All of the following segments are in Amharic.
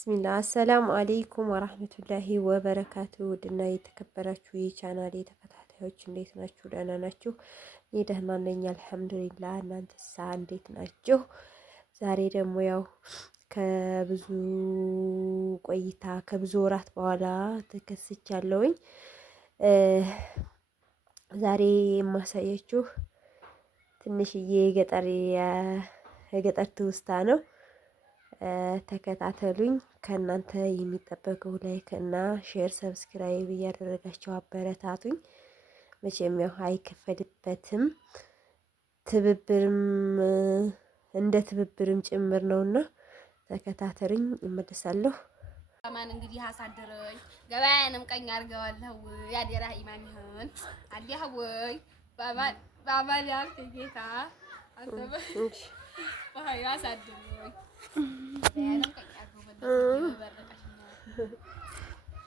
ብስሚላህ አሰላሙ አሌይኩም ወራህመቱላሂ ወበረካቱ። ውድና የተከበራችሁ የቻናሌ ተከታታዮች እንዴት ናችሁ? ደህና ናችሁ? እኔ ደህና ነኝ አልሐምዱሊላህ። እናንተሳ እንዴት ናችሁ? ዛሬ ደግሞ ያው ከብዙ ቆይታ ከብዙ ወራት በኋላ ተከስቻለሁኝ። ዛሬ የማሳያችሁ ትንሽዬ የገጠር ትውስታ ነው። ተከታተሉኝ። ከእናንተ የሚጠበቀው ላይክ እና ሼር ሰብስክራይብ እያደረጋችሁ አበረታቱኝ። መቼም ያው አይከፈልበትም፣ ትብብርም እንደ ትብብርም ጭምር ነውና ተከታተሉኝ። እመለሳለሁ። ማን እንግዲህ አሳድረኝ ገበያንም ቀኝ አድርገዋለሁ። ያደራ ኢማን ይሁን አዲያ ወይ ባባ ያልክ ጌታ አሰበ ባያ አሳድረኝ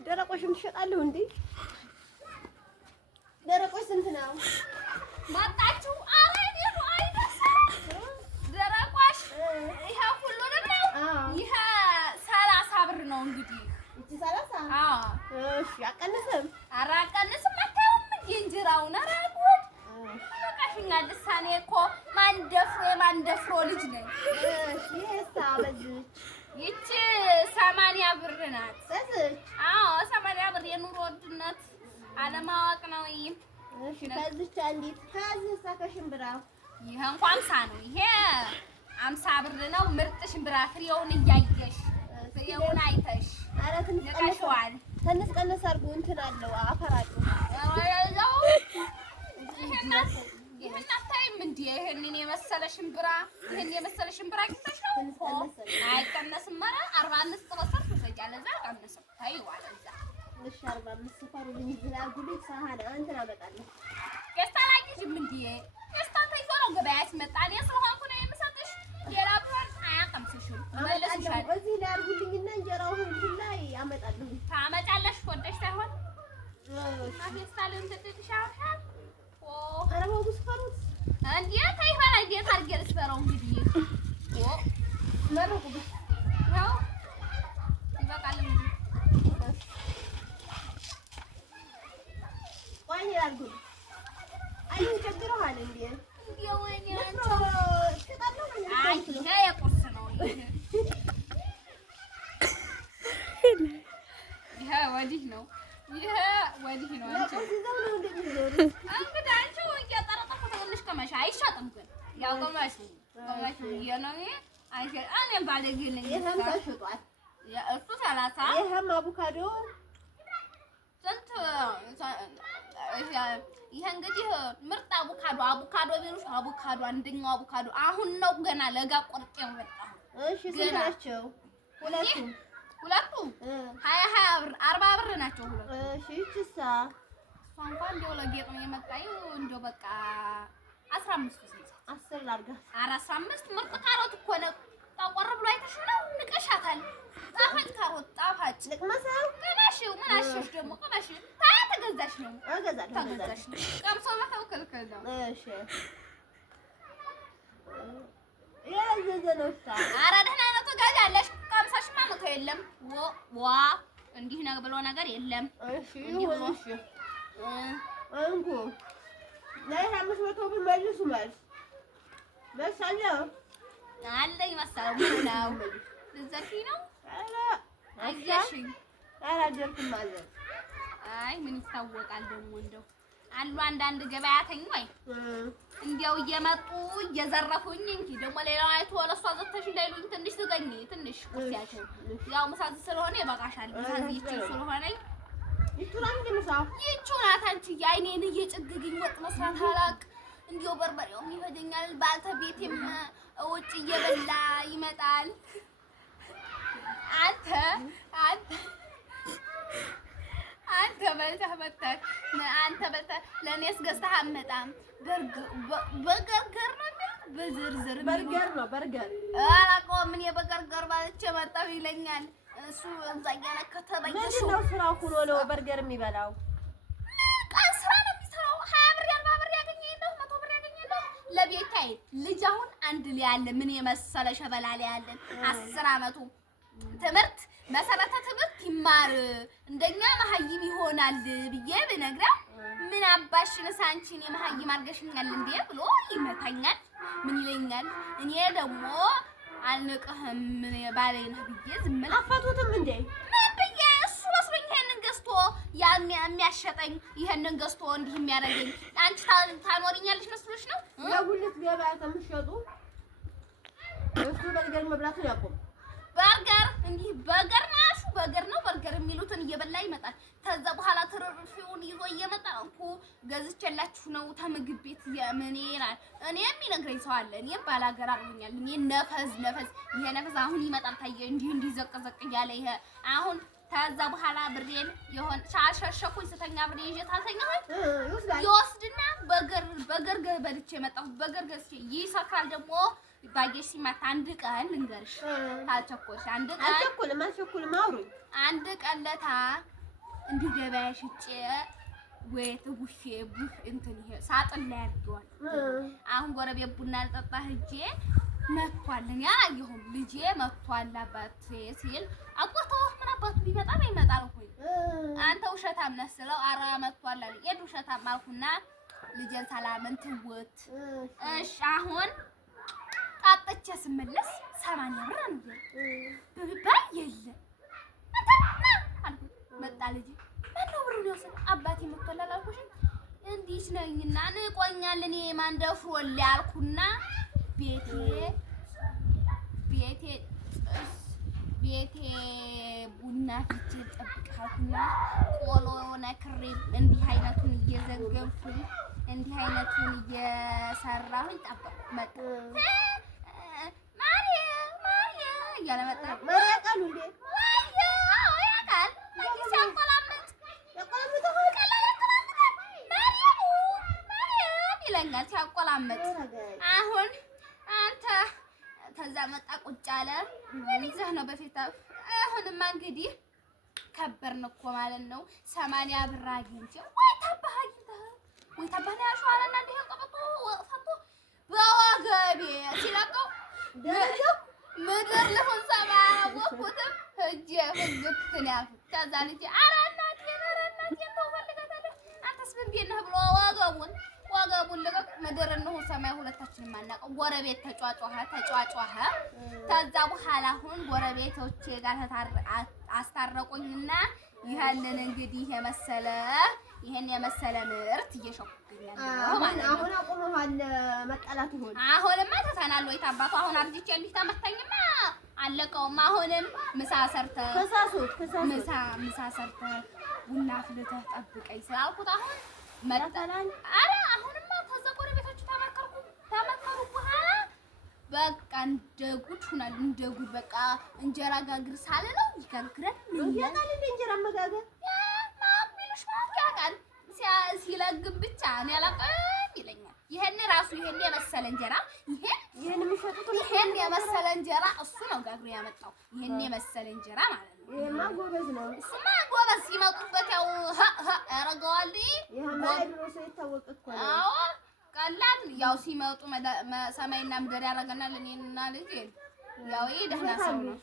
ደረቆሽም ትሸጣለሁ እንዴ? ደረቆሽ ስንት ነው? ማጣችሁ? አረ ይሄ አይደስ ደረቆሽ ይሄ ሁሉንም ነው። ይሄ 30 ብር ነው እንግዲህ እቺ 30። እሺ አቀንስም? ኧረ አቀንስም አታውም እንዴ እንጀራውን? ኧረ ጉድ በቃሽኛል። ልሳኔ እኮ ማንደፍሮ ልጅ ነኝ። እሺ ይሄሳ በዚህ ይቺ 80 ብር ናት። በዚህ 80 ብር የኑሮ ውድነት አለማወቅ ነው። እሺ ከዚች አንዲት ከዚህሳ ከሽምብራው ይሄ እንኳን 50 ነው። ይሄ 50 ብር ነው። ምርጥ ሽምብራ ፍሬውን እያየሽ ፍሬውን አይተሽ ኧረ ትንሽ ቀነስ አድርጎ እንትን አለው አፈር አለው። ይሄን አታይም እንዴ? ይሄንን የመሰለ ሽምብራ ኪታሽ ነው እኮ አይቀነስም። ኧረ 45 ቁጥር ትሰጫለሽ። እዛ ቀነሰው ታይዋል። እዛ እሺ 45 ሰፋሩ ልጅላጉልኝ ሳሃና እንትን አመጣለሁ። ከስታላቂሽም እንዴ? ከስታን ተይዞ ነው ገበያ ሲመጣ እኔ ስለሆንኩ ነው የምሰጥሽ። ሌላ ቢሆን አያቀምስሽም። መልስሻል። እዚህ ላይ አድርጉልኝና እንጀራው ሁሉ ላይ አመጣለሁ። ታመጫለሽ ወደሽ ሳይሆን ከስታልን ትጥልሻል። ኧረ በጉስ ፈሩት እንዴ ታይፋላ እንዴት አድርጌ ልስበረው እንግዲህ መረቁ ያው ይበቃል እንዴ? ቆይ አድርጉ። አይ ቸግረዋል እንዴ? ወይኔ አይ ይሄ የቁርስ ነው። ይሄ ወዲህ ነው። አንቺ እንግዲህ አንቺ እየጠረጠርኩ ትንሽ ቅመሽ አይሻጥም ግን ያው ቅመሽ ነው። እኔም ባለጌ ነኝ። ይሄም ተሽጧል። እሱ 30 ይሄም አቮካዶ ስንት? ይሄ እንግዲህ ምርጥ አቮካዶ ቢሉሽ አቮካዶ አንደኛው አቮካዶ አሁን ነው ገና ለጋ ቆርጬ መጣሁ። እሺ ስንት ናቸው ሁለቱም? 20 ብር 40 ብር ናቸው ሁለቱ። እሺ እቺሳ እሷ እንኳን እንደው ለጌጥ ነው የመጣው። እንደው በቃ 15 10 ላድርጋ። 15 ምርጥ ካሮት እኮ ነው። ጠቆር ብሎ አይተሽ ነው ንቀሻታል። ጣፋጭ ካሮት ጣፋጭ ልቅመሰው። ቅመሽው ምን አሸሽ ደግሞ ቅመሽው። ተገዛሽ ነው ተገዛሽ ነው። ቀምሶ መተውከልከል ነው። እሺ ያዘዘ ነው ታ ኧረ ደህና ነው ትገዛለሽ። ቀምሰሽማ ነው የለም ዋ እንዲህ ነው ብሎ ነገር የለም። እሺ ይሁን። እሺ አንኩ ላይ 500 ብር መልሱ መልስ በሳለው አለኝ መሰለው ነው ልዘርፊ ነው። ኧረ አያሽኝ አላደርኩም ማለት አይ ምን ይታወቃል ደግሞ እንደው አሉ አንዳንድ ገበያተኝ ወይ እንዲያው እየመጡ እየዘረፉኝ እንጂ ደግሞ ሌላው አይቶ ወለሷ ዘተሽ እንዳይሉኝ ትንሽ ዝገኝ ትንሽ ቁርሲያቸው ያው ምሳዝ ስለሆነ ይበቃሻል። ምሳዝ ይችል ስለሆነ ይችላል እንደምሳው ይችላል። አንቺ አይኔን እየጨገገኝ ወጥ መስራት አላቅ እንዲያው በርበሬውም ይፈጀኛል። ባልተቤቴም ውጭ እየበላ ይመጣል። አንተ በልተህ ለኔስ ገዝተህ አትመጣም። በርገር ነው የሚሉት በዝርዝር በርገር አላውቀውም። ምን የበርገር ባልቼ መጣሁ ይለኛል እሱ እዛ እያነከተ በየሱ ምንድን ነው ስራው ሁሉ ነው በርገር የሚበላው? ቀን ስራ ነው የሚሰራው። 20 ብር 40 ብር ያገኘለሁ 100 ብር ያገኘለሁ። ለቤታዬ ልጅ አሁን አንድ ላይ ያለ ምን የመሰለ ሸበላ ላይ ያለን 10 አመቱ ትምህርት መሰረተ ትምህርት ይማር እንደኛ መሀይም ይሆናል ብዬ ብነግረው ምን አባሽን ሳንቺን የመሀይም አድርገሽኛል እንዴ ብሎ ይመታኛል። ምን ይለኛል? እኔ ደግሞ አልንቅህም ባሌ ነህ ብዬ ዝም ብላ አፋቱትም እንዴ ምን ብዬ እሱ መስሎኝ ይሄንን ገዝቶ ያን የሚያሸጠኝ ይሄንን ገዝቶ እንዲህ የሚያደርገኝ አንቺ ታኖሪኛለሽ መስሎሽ ነው? የጉልት ገበያ ከምትሸጡ እሱ በርገር መብላቱን ያቆም። በርገር እንዲህ በርገር ማሹ በርገር ነው በርገር የሚሉትን እየበላ ይመጣል። ከዛ በኋላ ትርፍሩን ይዞ እየመጣ እኮ ገዝቼላችሁ ነው ተምግብ ቤት የምን ይላል። እኔም ይነግረኝ ሰው አለ። እኔም ባላገር አርጎኛል። እኔ ነፈዝ ይሄ ነፈዝ አሁን ይመጣል ታየ እንዲህ ዘቅዘቅ እያለ ይሄ አሁን ከዛ በኋላ ብሬን የሆነ ሻሸኩኝ ስተኛ ብሬ ይዤ ታልተኛሁ ይወስድና በርገር በልቼ መጣሁ። በርገር ገዝቼ ይሰክራል ደግሞ ባጌሽ ሲመታ አንድ ቀን ልንገርሽ ታልቸኮልሽ አንድ ቀን አልቸኩልም አውሩኝ። አንድ ቀን ለታ እንዲህ ገበያ ሽጬ ወይት ቡፌ ቡፍ እንትን ይሄ ሳጥን ላይ አድርገዋል። አሁን ጎረቤት ቡና ልጠጣ ሂጄ መጥቷል። እኔ አላየሁም። ልጄ መጥቷል አባቴ ሲል አባቶ ምን አባቱ ቢመጣ ይመጣል እኮ አንተ ውሸታም ነህ ስለው ኧረ መጥቷል አለ። የት ውሸታም አልኩና ልጄን ሰላምን ትውት እሺ አሁን ጣጥቼ ስመለስ 80 ብር አንዴ በባይ የለ አልኩት። መጣ ልጅ ማነው ብሩን የወሰደ? አባቴ መጥቷል አላልኩሽም? እንዲህ ነኝና ንቆኛል። እኔ ማን ደፍሮል ያልኩና ቤቴ ቡና ፍቼ ጠብቃለሁና ቆሎ ነክሬ እንዲህ አይነቱን እየዘገብኩኝ እንዲህ አይነቱን እየሰራሁኝ ጠብቅ መጣ እያለ መጣ። ማያውቃሉ እንዴ? ያውቃል። ሲያቆላምጥ ይለኛል ሲያቆላምጥ። አሁን አንተ ተዛ መጣ ቁጭ አለ። ይዘህ ነው በፊት አሁንማ እንግዲህ ከበርን እኮ ማለት ነው። 80 ብር አግኝቼ ወይ ታባህ አግኝተህ ወይ ታባህ ነው ያሸዋለና እንደ ቀበቶ ፈቶ በወገቤ ሲለቀው ምድር ለሆን ሰማያ ወኩትም እጄ ፍግትን ያልኩት። ከዛ ልጄ ኧረ እናቴን ተው ፈልጋታለሁ አንተስ ምን ቤት ነህ ብሎ ወገቡን ልቀቅ። ምድር ነው ሰማያ ሁለታችንም አናውቀው። ጎረቤት ተጫጫኸ። ከዛ በኋላ አሁን ጎረቤቶቼ ጋር አስታረቁኝና ይሄንን እንግዲህ ይሄን የመሰለ ምርት እየሸኩኛል ማለት ነው። አሁን አቁመዋል መጣላት ይሆን? አሁንማ ተሰናል ወይ ታባቱ አሁን አርጅቼ እንዲህ ተመታኝማ አለቀውም። አሁንም ምሳ ሰርተህ ምሳ ሰርተህ ቡና አፍልተህ ጠብቀኝ ስላልኩት አሁን መጣላል። ኧረ አሁንማ ተዛ ጎረቤቶቹ ተመከሩ በኋላ በቃ እንደ ጉድ ሆናል። እንደ ጉድ በቃ እንጀራ ጋግር ሳልለው ይጋግራል። ያቃል እንጀራ መጋገር ያቃል ሲለግም ብቻ እኔ አላውቅም ይለኛል። ይሄን የመሰለ እንጀራ ይሄን የመሰለ እንጀራ እሱ ነው ጋግሮ ያመጣው። ይሄን የመሰለ እንጀራ ማለት ነው። ይሄማ ጎበዝ ነው። እሱማ ጎበዝ ሲመጡበት ያው ያረጋዋል። ይሄማ ድሮ ሰው ይታወቅ እኮ ነው። አዎ ቀላል ያው ሲመጡ ሰማይና ምድር ያረጋናል። እኔና ልጄ ያው ደህና ሰው ነው።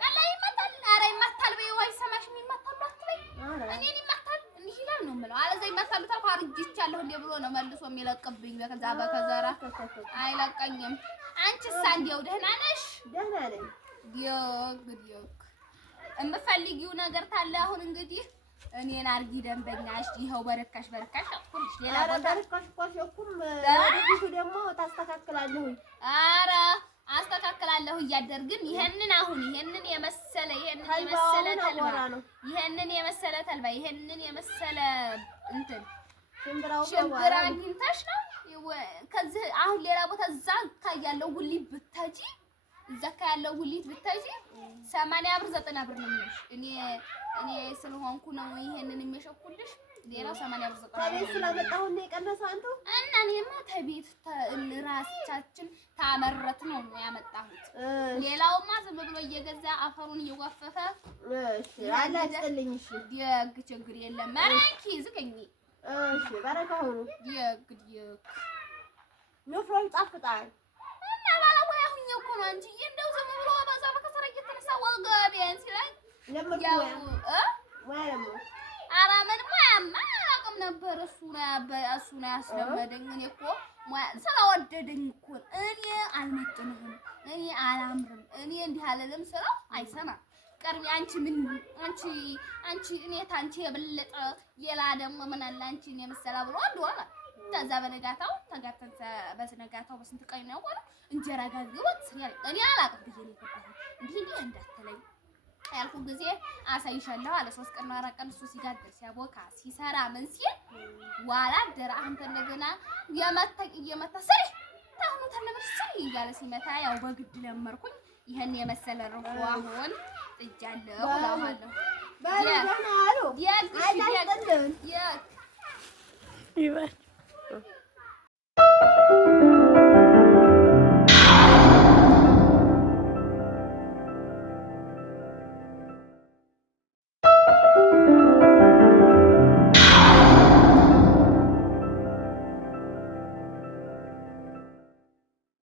ቀላል ይመታል። ኧረ ይመታል በይው አይሰማሽም? ይመታሉ አትበይ። እኔን ይመታል እንዲህ ይላል ነው የምለው። አለዛ ይመታሉ ታልኩ አርጅቻለሁ እንደ ብሎ ነው መልሶ የሚለቅብኝ። በከዛ በከዘራ አይለቀኝም። አንቺስ እንዲያው ደህና ነሽ? ደህና ነኝ። ዲዮክ እምፈልጊው ነገር ታለ አሁን እንግዲህ እኔን አርጊ ደንበኛሽ ይኸው በረካሽ አጥኩልሽ። ሌላ ቦታ በረካሽ ቆሽኩም ወዲሁ ደግሞ ታስተካክላለሁ። ኧረ አስተካክላለሁ እያደርግም ይሄንን የመሰለ ተልባ ይሄንን የመሰለ እንትን ሽምብራ አግኝተሽ ነው ከዚህ አሁን ሌላ ቦታ እዛ ካያለው ጉሊት ብታጂ እዛ ካያለው ጉሊት ብታጂ 80 ብር 90 ብር ነው የሚልሽ። እኔ ስለሆንኩ ነው ይሄንን የሚሸኩልሽ። ሌላው 80 ብር 90 ብር ታዲያ ስለመጣሁ ነው የቀነሰው አንተ እና እኔማ ከቤት ራሳችን ታመረት ነው ያመጣሁት። ሌላውማ ዝም ብሎ እየገዛ አፈሩን እየወፈፈ እሺ አላስጥልኝ። እሺ ደግ ችግር የለም ማራኪ ዝገኝ። እሺ ባረካው ነው ደግ ንፍሮ ይጣፍጣል እና ባለሙያ ሁኜ እኮ ነው እንጂ እንደው ዝም ብሎ በዛ በከሰራ እየተነሳ ወገቤን ሲለኝ ያው ኧረ ምን ሙያማ አላውቅም ነበር። እሱ ነው ያስለመደኝ። እኔ እኮ ስለወደደኝ እኮ እኔ አልመጥንህም፣ እኔ አላምርም፣ እኔ እንዲህ አልልም ስለው አይሰማም። ቀርቢ አንቺ ምን አንቺ እኔ ታንቺ የበለጠ ሌላ ደግሞ ምን አለ አንቺን የመሰላ ብሎ አድዋላ። ከዛ በነጋታው ተጋተን በስነጋታው በስንት ቀን ነው ቆሎ እንጀራ ጋግሮ ስሪያል። እኔ አላውቅም ብዬ ነው የገባሁት። እንዲህ እንዳትለኝ ያልኩ ጊዜ አሳይሻለሁ አለ። 3 ቀን ነው 4 ቀን እሱ ሲጋግር ሲያቦካ ሲሰራ ምን ሲል ዋላ ደራ አንተ እንደገና እየመታ ስሪ ታሁኑ ተነብር ስሪ እያለ ሲመታ ያው በግድ ለመርኩኝ። ይሄን የመሰለ ርፎ አሁን ጥጃለሁ እላዋለሁ። ባለና አሉ አይታስጥልን ይባል